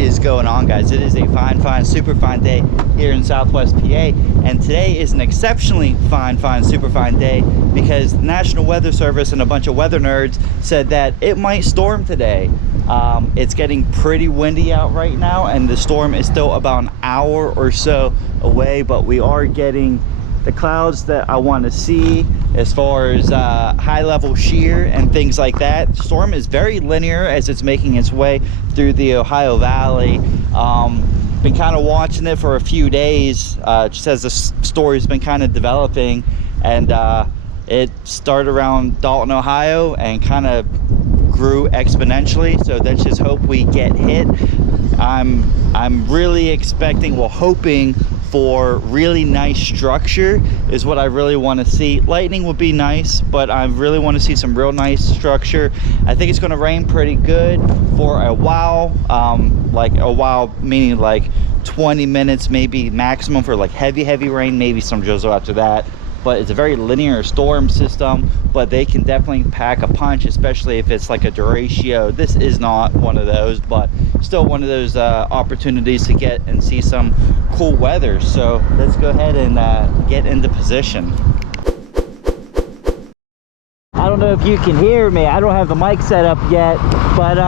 is going on, guys? It is a fine, super fine day here in Southwest PA, and today is an exceptionally fine, super fine day because the National Weather Service and a bunch of weather nerds said that it might storm today. It's getting pretty windy out right now, and the storm is still about an hour or so away, but we are getting the clouds that I want to see as far as high level shear and things like that. The storm is very linear as it's making its way through the Ohio Valley. Been kind of watching it for a few days just as the story's been kind of developing, and it started around Dalton, Ohio, and kind of grew exponentially. So let's just hope we get hit. I'm really expecting, well, hoping for really nice structure is what I really want to see. Lightning would be nice, but I really want to see some real nice structure. I think it's going to rain pretty good for a while, like a while meaning like 20 minutes maybe maximum for like heavy rain, maybe some drizzle after that. But it's a very linear storm system, but they can definitely pack a punch, especially if it's like a derecho. This is not one of those, but still one of those opportunities to get and see some cool weather. So let's go ahead and get into position. I don't know if you can hear me. I don't have the mic set up yet, but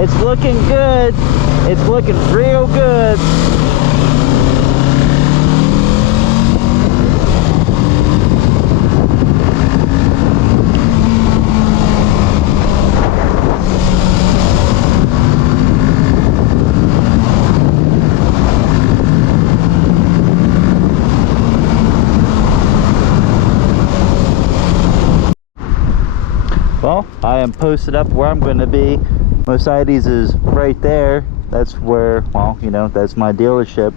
it's looking good. It's looking real good. Well, I am posted up where I'm going to be. Mercedes is right there. That's where, well, you know, that's my dealership.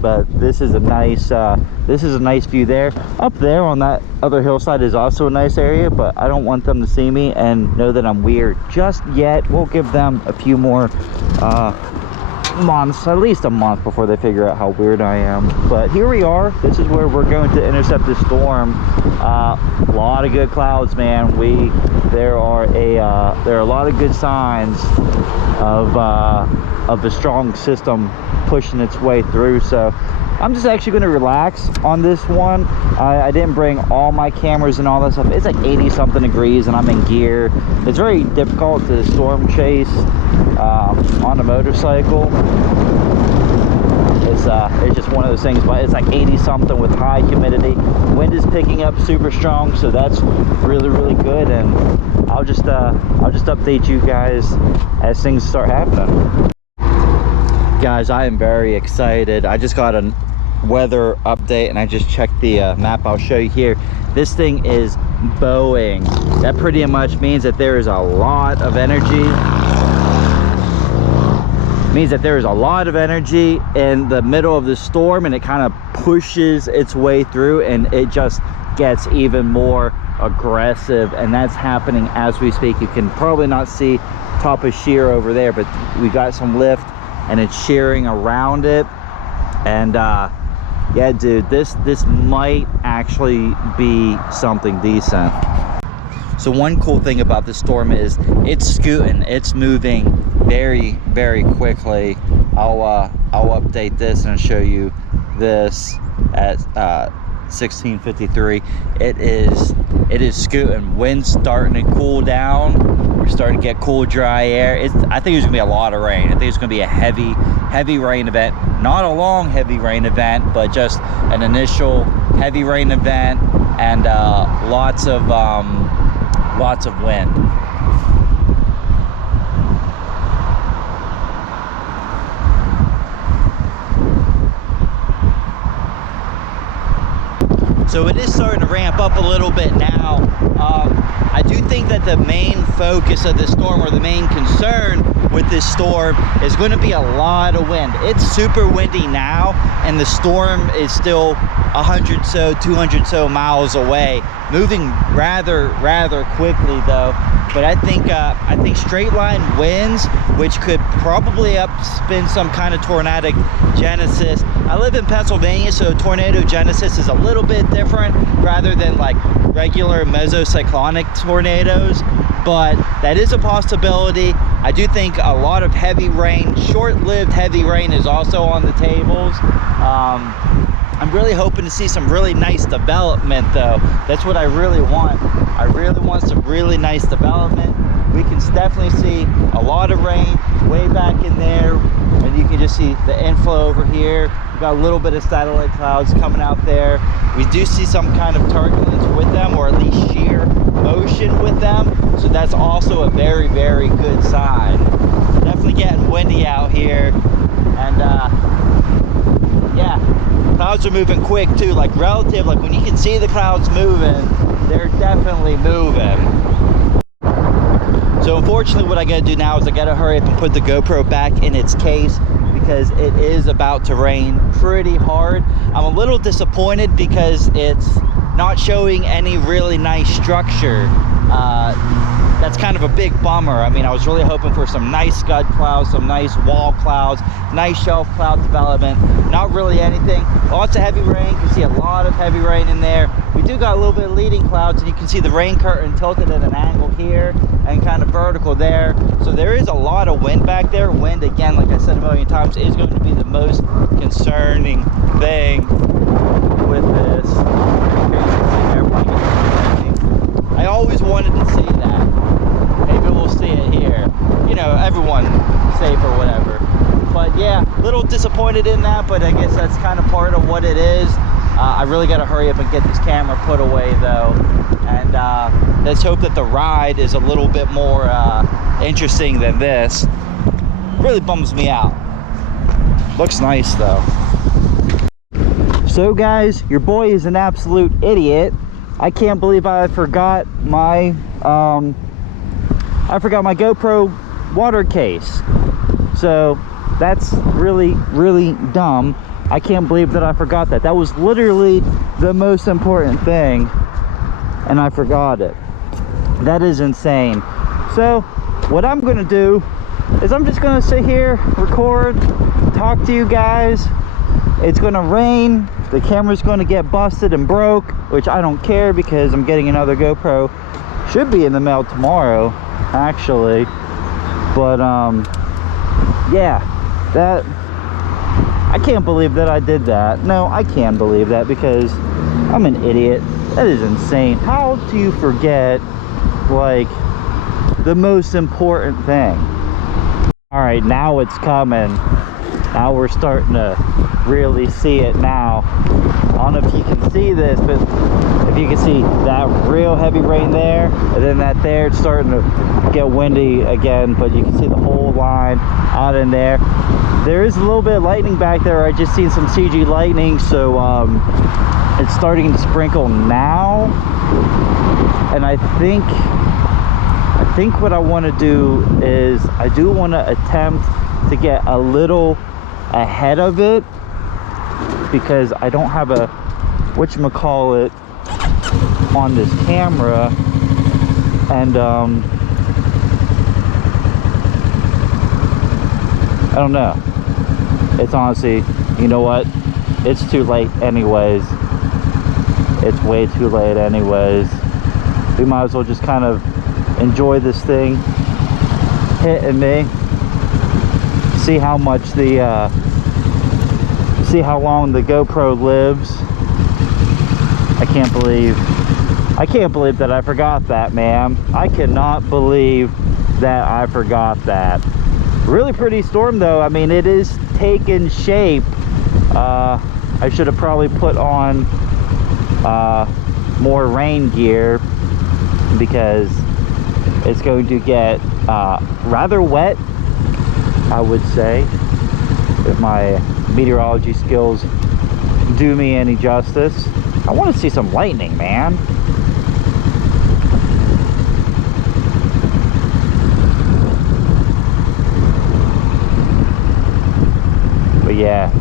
But this is a nice view there. Up there on that other hillside is also a nice area, but I don't want them to see me and know that I'm weird just yet. We'll give them a few more months, at least a month, before they figure out how weird I am. But here we are. This is where we're going to intercept the storm. A lot of good clouds, man. There are a lot of good signs of a strong system pushing its way through. So I'm just actually going to relax on this one. I didn't bring all my cameras and all that stuff. It's like 80 something degrees and I'm in gear. It's very difficult to storm chase on a motorcycle. It's just one of those things, but it's like 80 something with high humidity. Wind is picking up super strong, so that's really good. And I'll just update you guys as things start happening. Guys, I am very excited. I just got a weather update and I just checked the map. I'll show you here. This thing is bowing. That pretty much means that there is a lot of energy. Means that there is a lot of energy in the middle of the storm, and it kind of pushes its way through, and it just gets even more aggressive, and that's happening as we speak. You can probably not see top of shear over there, but we got some lift and it's shearing around it. And yeah, dude, this might actually be something decent. So one cool thing about this storm is it's scooting, it's moving very quickly. I'll update this and show you this at 16:53. It is scooting. Wind's starting to cool down. We're starting to get cool, dry air. I think there's gonna be a lot of rain. I think it's gonna be a heavy rain event. Not a long heavy rain event, but just an initial heavy rain event, and lots of wind. So it is starting to ramp up a little bit now. I do think that the main focus of this storm, or the main concern with this storm, is going to be a lot of wind. It's super windy now, and the storm is still 100 so 200 so miles away, moving rather quickly though. But I think straight line winds, which could probably upspin some kind of tornadic genesis. I live in Pennsylvania, so tornado genesis is a little bit different rather than like regular mesocyclonic tornadoes, but that is a possibility. I do think a lot of heavy rain, short-lived heavy rain, is also on the tables. I'm really hoping to see some really nice development though. That's what I really want. I really want some really nice development. We can definitely see a lot of rain way back in there, and you can just see the inflow over here. We've got a little bit of satellite clouds coming out there. We do see some kind of turbulence with them, or at least shear motion with them. So that's also a very good sign. Definitely getting windy out here, and yeah, clouds are moving quick too, like relative, like when you can see the clouds moving, they're definitely moving. So unfortunately what I gotta do now is I gotta hurry up and put the GoPro back in its case, because it is about to rain pretty hard. I'm a little disappointed because it's not showing any really nice structure. That's kind of a big bummer. I mean, I was really hoping for some nice scud clouds, some nice wall clouds, nice shelf cloud development. Not really anything. Lots of heavy rain. You can see a lot of heavy rain in there. We do got a little bit of leading clouds, and you can see the rain curtain tilted at an angle here and kind of vertical there. So there is a lot of wind back there. Wind, again, like I said a million times, is going to be the most concerning thing with this. I always wanted to see that. Maybe we'll see it here. You know, everyone's safe or whatever. But yeah, a little disappointed in that, but I guess that's kind of part of what it is. I really got to hurry up and get this camera put away though. And let's hope that the ride is a little bit more interesting than this. Really bums me out. Looks nice though. So guys, your boy is an absolute idiot. I can't believe I forgot my GoPro water case. So that's really dumb. I can't believe that I forgot that. That was literally the most important thing, and I forgot it. That is insane. So what I'm gonna do is I'm just gonna sit here, record, talk to you guys. It's gonna rain. The camera's gonna get busted and broke, which I don't care because I'm getting another GoPro. Should be in the mail tomorrow, actually. But yeah, that, I can't believe that I did that. No, I can believe that because I'm an idiot. That is insane. How do you forget, like, the most important thing? All right, now it's coming. Now we're starting to really see it now. I don't know if you can see this, but if you can see that real heavy rain there, and then that there, it's starting to get windy again, but you can see the whole line out in there. There is a little bit of lightning back there. I just seen some CG lightning, so it's starting to sprinkle now. And I think what I want to do is I do want to attempt to get a little ahead of it, because I don't have a whatchamacallit on this camera, and I don't know. It's honestly, you know what? It's too late anyways. It's way too late anyways. We might as well just kind of enjoy this thing hitting me. See how much the see how long the GoPro lives. I can't believe that I forgot that, man. I cannot believe that I forgot that. Really pretty storm though. I mean, it is taking shape. I should have probably put on more rain gear, because it's going to get rather wet, I would say, if my meteorology skills do me any justice. I want to see some lightning, man. But yeah,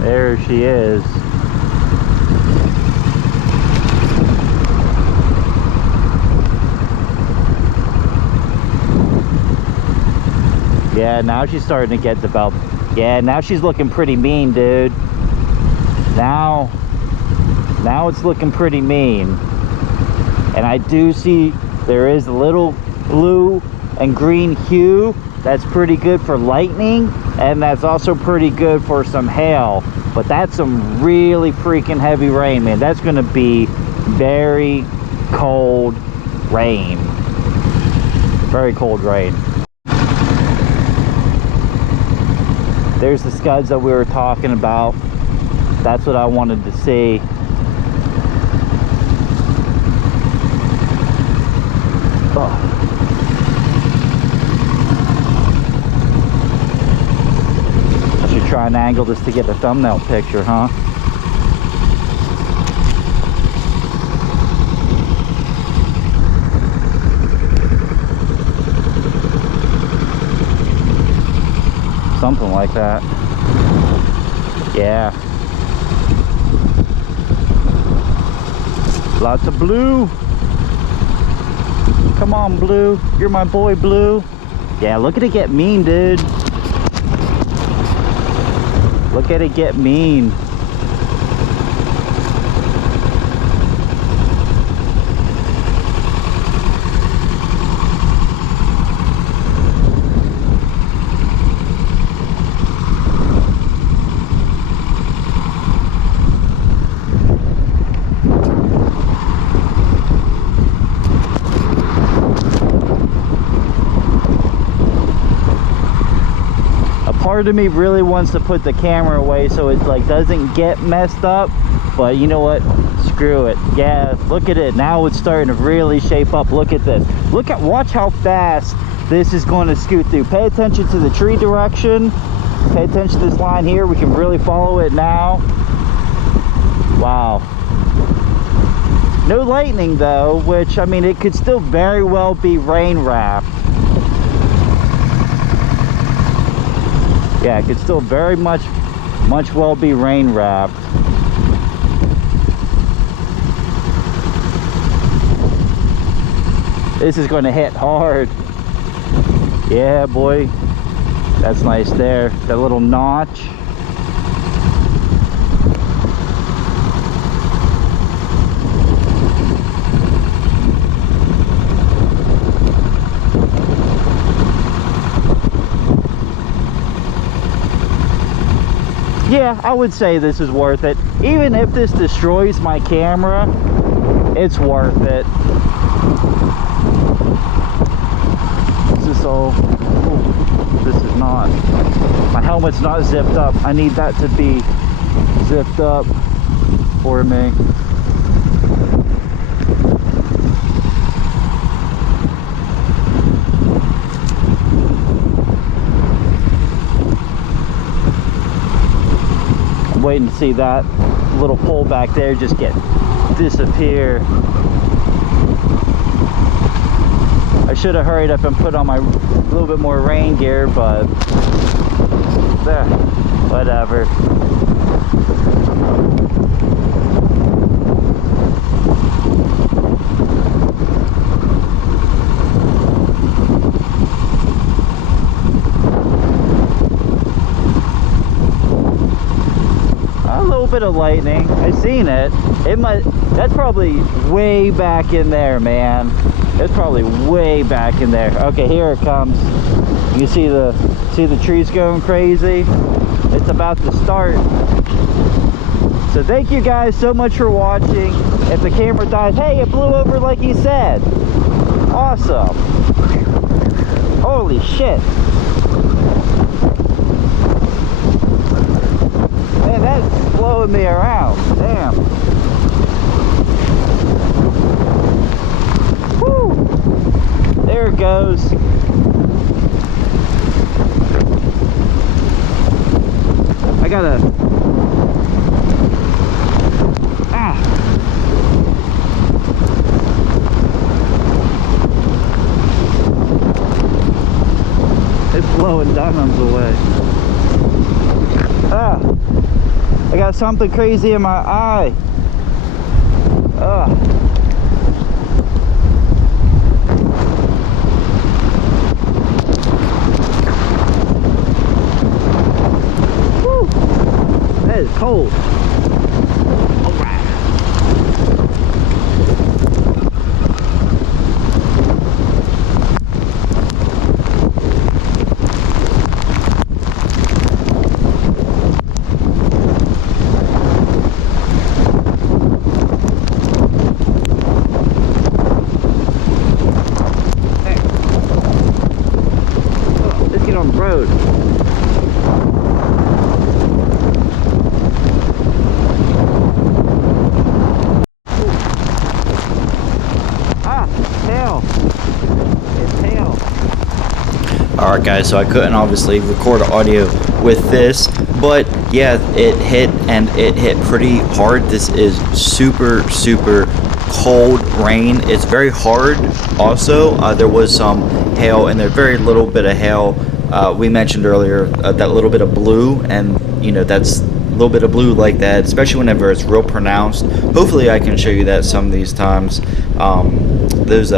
there she is. Yeah, now she's starting to get developed. Yeah, now she's looking pretty mean, dude. Now it's looking pretty mean. And I do see there is a little blue and green hue. That's pretty good for lightning, and that's also pretty good for some hail. But that's some really freaking heavy rain, man. That's gonna be very cold rain. Very cold rain. There's the scuds that we were talking about. That's what I wanted to see. Oh. I should try and angle this to get a thumbnail picture, huh? Something like that. Yeah. Lots of blue. Come on, Blue. You're my boy, Blue. Yeah, look at it get mean, dude. Look at it get mean. Part of me really wants to put the camera away so it like doesn't get messed up, but you know what, screw it. Yeah, look at it, now it's starting to really shape up. Look at this, watch how fast this is going to scoot through. Pay attention to the tree direction, pay attention to this line here. We can really follow it now. Wow. No lightning though, which I mean it could still very well be rain wrapped. Yeah, it could still very much well be rain wrapped. This is going to hit hard. Yeah, boy. That's nice there. That little notch. Yeah, I would say this is worth it. Even if this destroys my camera, it's worth it. Is this all? Ooh, this is not. My helmet's not zipped up. I need that to be zipped up for me. Waiting to see that little pole back there just disappear. I should have hurried up and put on my little bit more rain gear, but whatever. Bit of lightning. I seen it. That's probably way back in there, man. It's probably way back in there. Okay, here it comes. You see the trees going crazy. It's about to start. So thank you guys so much for watching. If the camera dies, hey, it blew over like he said. Awesome. Holy shit. Man, that's blowing me around. Damn. Woo! There it goes. I gotta... It's blowing diamonds away. I got something crazy in my eye. Alright guys, so I couldn't obviously record audio with this, but yeah, it hit, and it hit pretty hard. This is super cold rain. It's very hard also. There was some hail, and there's very little bit of hail. We mentioned earlier that little bit of blue, and you know, that's a little bit of blue like that, especially whenever it's real pronounced. Hopefully I can show you that some of these times. Those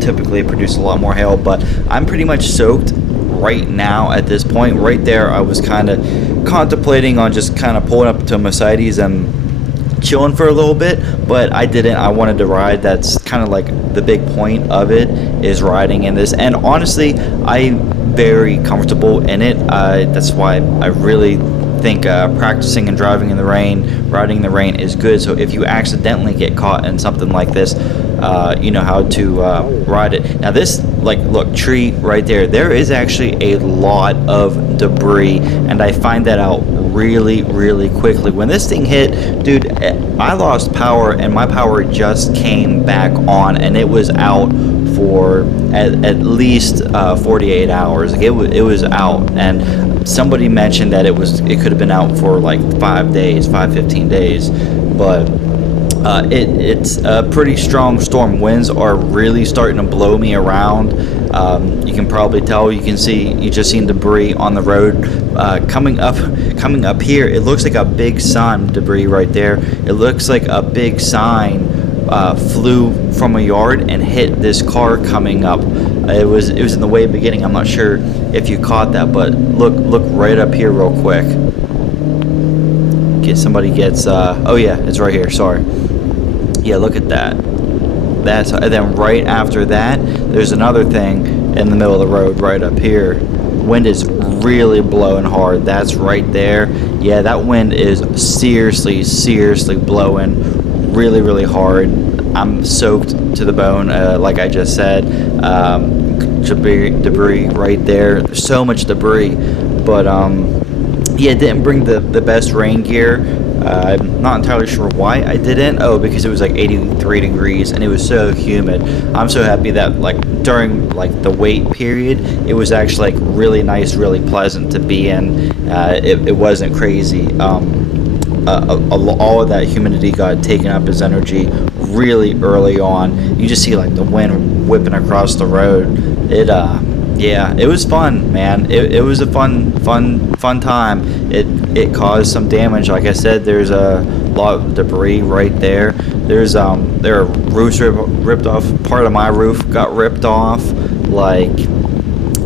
typically produce a lot more hail, but I'm pretty much soaked right now at this point. Right there, I was kind of contemplating on just kind of pulling up to Mercedes and chilling for a little bit, but I didn't. I wanted to ride. That's kind of like the big point of it, is riding in this. And honestly, I'm very comfortable in it. That's why I really think practicing and driving in the rain, riding in the rain is good. So if you accidentally get caught in something like this, you know how to ride it. Now this, like, look, tree right there, there is actually a lot of debris, and I find that out really quickly. When this thing hit, dude, I lost power, and my power just came back on, and it was out for at least 48 hours. Like, it was out, and somebody mentioned that it could have been out for like 15 days, but it's a pretty strong storm. Winds are really starting to blow me around. You can probably tell. You just seen debris on the road coming up here. It looks like a big sign debris right there. It looks like a big sign flew from a yard and hit this car coming up. It was in the way beginning. I'm not sure if you caught that, but look right up here real quick. Somebody gets oh yeah, it's right here, sorry. Yeah, look at that. And then right after that, there's another thing in the middle of the road right up here. Wind is really blowing hard. That's right there. Yeah, that wind is seriously blowing really hard. I'm soaked to the bone, like I just said. Debris right there. There's so much debris, but yeah, didn't bring the best rain gear. I'm not entirely sure why I didn't. Oh, because it was like 83 degrees and it was so humid. I'm so happy that, like, during like the wait period, it was actually like really nice, really pleasant to be in. It wasn't crazy. All of that humidity got taken up as energy really early on. You just see like the wind whipping across the road. Yeah, it was fun, man. It was a fun time. It caused some damage. Like I said, there's a lot of debris right there. There are roofs ripped off. Part of my roof got ripped off. Like,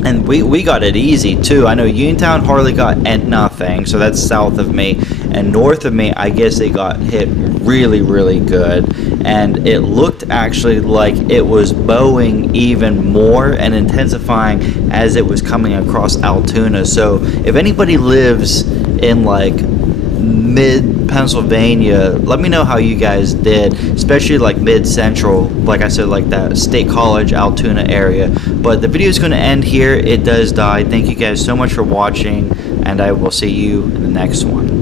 and we got it easy too. I know Uniontown hardly got nothing, so that's south of me. And north of me, I guess it got hit really good. And it looked actually like it was bowing even more and intensifying as it was coming across Altoona. So if anybody lives in like mid Pennsylvania, let me know how you guys did, especially like mid central, like I said, like that State College Altoona area. But the video is going to end here. It does die. Thank you guys so much for watching, and I will see you in the next one.